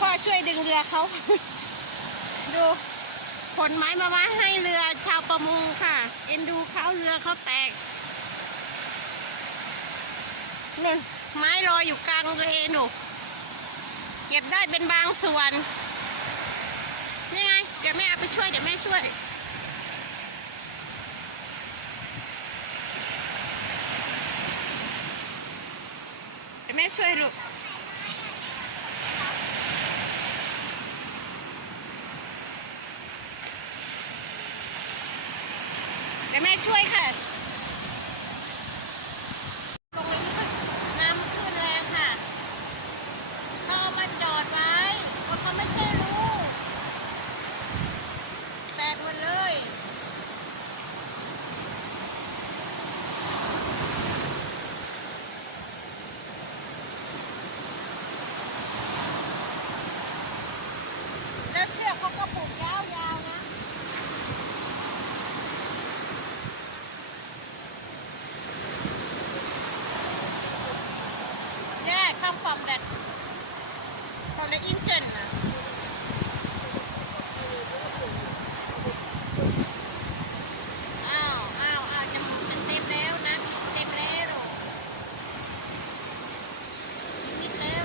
พ่อช่วยดึงเรือเขา ดูขนไม้มาให้เรือชาวประมงค่ะเอ็นดูเขาเรือเขาแตกนี่ไม้ลอยอยู่กลางทะเลหนูเก็บได้เป็นบางส่วนนี่ไงเดี๋ยวแม่เอาไปช่วยเดี๋ยวแม่ช่วยเดี๋ยวแม่ช่วยลูกเดี๋ยวแม่ช่วยค่ะลงเลยค่ะน้ำขึ้นแรงค่ะเขาเอามาจอดไว้เขาไม่ใช่รู้แตกหมดเลยแล้วเชือกเขาก็ผูกยาวๆนะแยกข้ามความแดดfrom the engine นะอ้าวจมูกฉันเต็มแล้วนะอีกเต็มแล้วอีกนิดแล้ว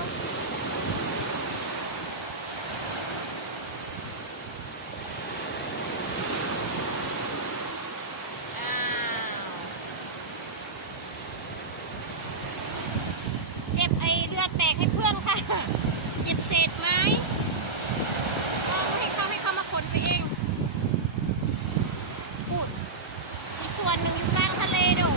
อ้าวเก็บไอเรือแตกให้เพื่อนค่ะเก็บเศษไม้ให้เขามาขนไปเองพูดมีส่วนหนึ่งอยู่กลางทะเลดู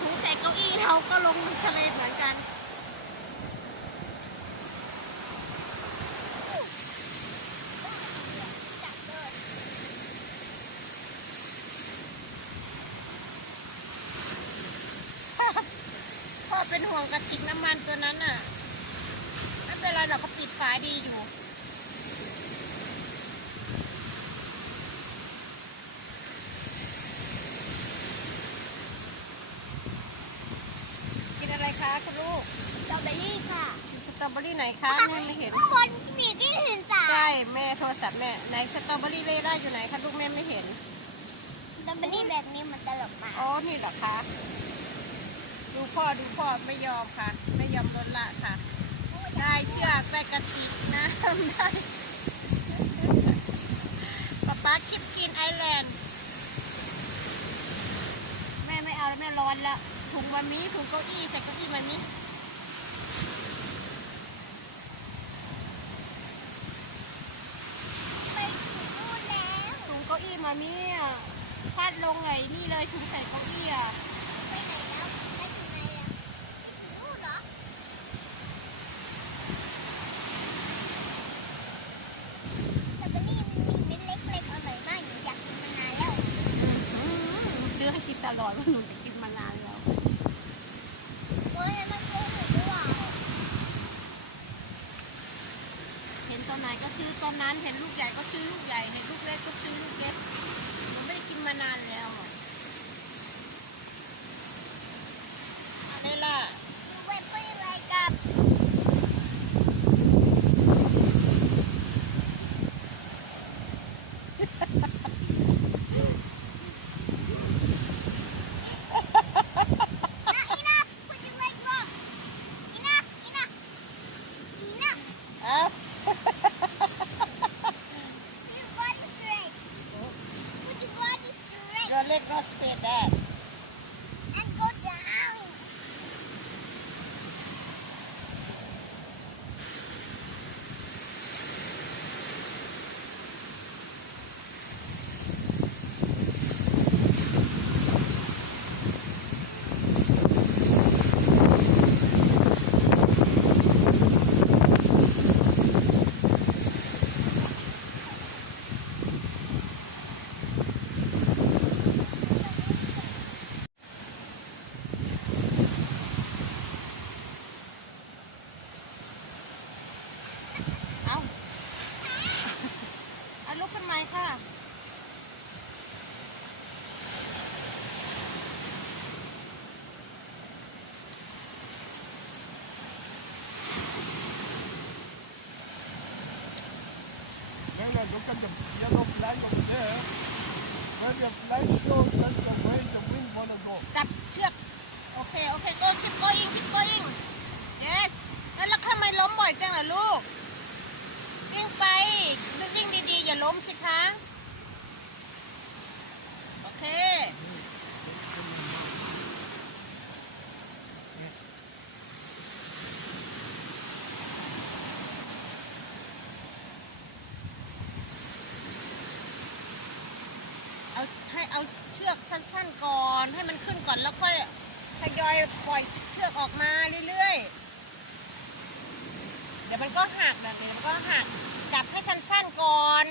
ถุงใส่เก้าอี้เราก็ลงทะเลเหมือนกันพ่อเป็นห่วงกระติกน้ำมันตัวนั้นน่ะไม่เป็นไรหรอกเขาปิดฝาดีอยู่กินอะไรคะคุณลูกสตรอเบอรี่ค่ะสตรอเบอรี่ไหนคะแม่ไม่เห็นข้างบนมีที่เห็นสาใช่แม่โทรศัพท์แม่ไหนสตรอเบอรี่เล่ได้อยู่ไหนคะลูกแม่ไม่เห็นสตรอเบอรี่แบบนี้มันตลกมากอ๋อนี่เหรอคะดูพ่อไม่ยอมค่ะไม่ยอมลดละค่ะได้เชือกได้กระติกนะได้ป๊าคิดกินไอแลนด์แม่ไม่เอาแล้วแม่ร้อนแล้วถุงมันนี้ถุงเก้าอี้ใส่เก้าอี้มันนี้ไปถึงนู่นแล้ว ถุงเก้าอี้มามีพาดลงไงนี่เลยถุงใส่เก้าอี้อ่ะไปไหนแล้วไปถึงไหนแล้วไปถึงนู่นเหรอสตรอเบอรี่มันมีเม็ดเล็กๆอร่อยมากหนูอยากกินมานานแล้วซื้อให้กินตลอดว่าหนูจะกินมานานแล้วโอ้ยมันโกหกหรือเปล่าเห็นตอนไหนก็ซื้อตอนนั้นเห็นลูกใหญ่ก็ซื้อลูกใหญ่เห็นลูกเล็กก็ซื้อลูกเล็กหนูไม่ได้กินมานานแล้วอะไรล่ะหนูไปพูดอะไรกับenough put your leg up enough put your body straight put your body straight Your leg not straight there and go down ขึ้นใหม่ค่ะ Lola, look at the yellow flag over there. Where the flag shows, that's the way the wind wanna go. จับเชือก โอเค โอเค go keep going keep going yes แล้วทำไมล้มบ่อยจังล่ะลูก วิ่งไปวิ่งดีๆ อย่าล้มสิคะ โอเค เอาเชือกสั้นๆก่อน ให้มันขึ้นก่อนแล้วค่อยทยอยปล่อยเชือกออกมาเรื่อยๆ เดี๋ยวมันก็หักแบบนี้มันก็หัก จับให้สั้นๆก่อน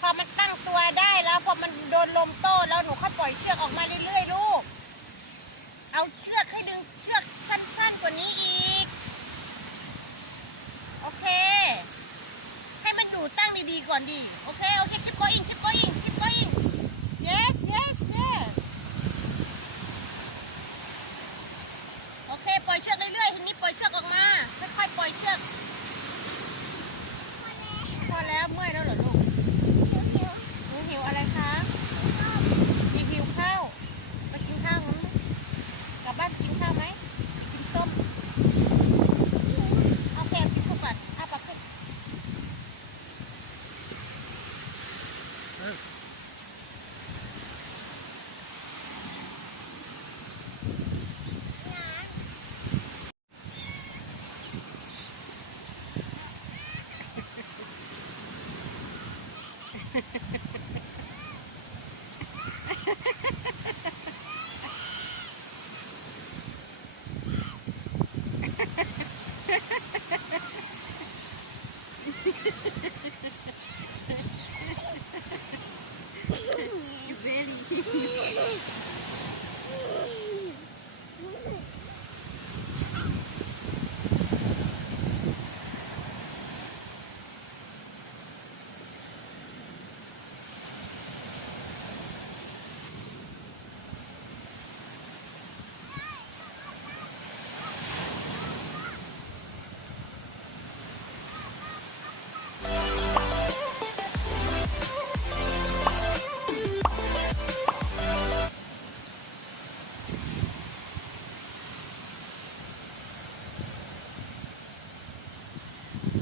พอมันตั้งตัวได้แล้วพอมันโดนลมโต้แล้วหนูค่อยปล่อยเชือกออกมาเรื่อยๆลูก เอาเชือกให้ดึงเชือกสั้นๆกว่านี้อีก โอเค ให้มันหนูตั้งดีๆก่อนดิ โอเค โอเค keep going keep going keep going yes yes yes โอเค ปล่อยเชือกเรื่อยๆ ทีนี้ปล่อยเชือกออกมา ค่อยๆ ปล่อยเชือก พอแล้วเมื่อยแล้วเหรอลูก หนูหิวอะไรคะมีหิวข้าวไปกินข้าวมั้ยกลับบ้านกินข้าวไหม กินส้มเอาแกกินส้มก่อนเอาปากขึ้น Nah.